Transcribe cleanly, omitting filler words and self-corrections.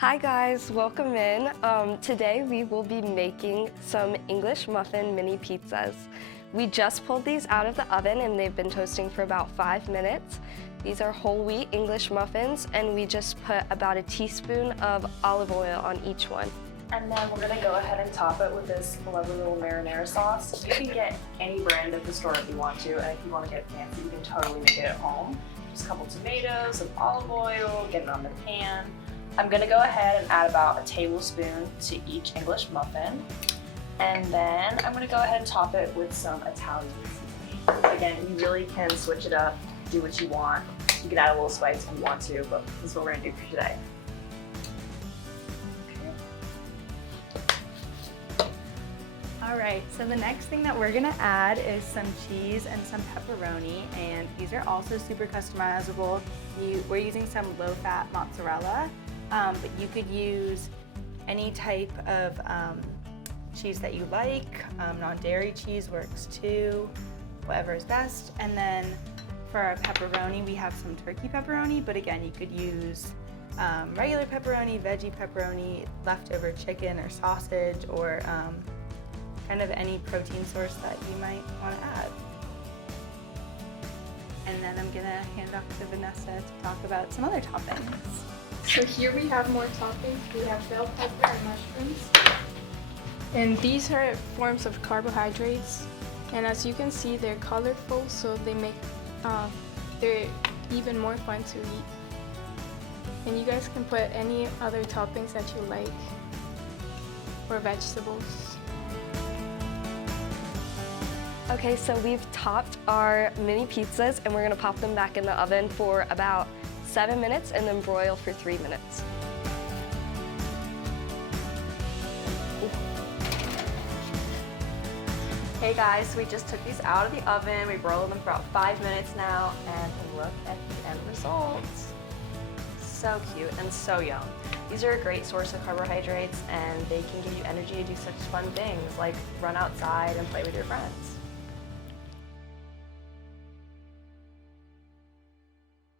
Hi guys, welcome in. Today we will be making some English muffin mini pizzas. We just pulled these out of the oven and they've been toasting for about 5 minutes. These are whole wheat English muffins and we just put about a teaspoon of olive oil on each one. And then we're gonna go ahead and top it with this lovely little marinara sauce. You can get any brand at the store if you want to, and if you want to get fancy, you can totally make it at home. Just a couple tomatoes, some olive oil, get it on the pan. I'm gonna go ahead and add about a tablespoon to each English muffin. And then I'm gonna go ahead and top it with some Italian seasoning. Again, you really can switch it up, do what you want. You can add a little spice if you want to, but this is what we're gonna do for today. All right, so the next thing that we're gonna add is some cheese and some pepperoni, and these are also super customizable. We're using some low-fat mozzarella, but you could use any type of cheese that you like. Non-dairy cheese works too, whatever is best. And then for our pepperoni, we have some turkey pepperoni, but again, you could use regular pepperoni, veggie pepperoni, leftover chicken or sausage, or kind of any protein source that you might want to add. And then I'm gonna hand off to Vanessa to talk about some other toppings. So here we have more toppings. We have bell pepper and mushrooms. And these are forms of carbohydrates. And as you can see, they're colorful, so they make they're even more fun to eat. And you guys can put any other toppings that you like, or vegetables. Okay, so we've topped our mini pizzas and we're gonna pop them back in the oven for about 7 minutes and then broil for 3 minutes. Hey guys, so we just took these out of the oven. We broiled them for about 5 minutes now, and look at the end results. So cute and so yum. These are a great source of carbohydrates, and they can give you energy to do such fun things like run outside and play with your friends.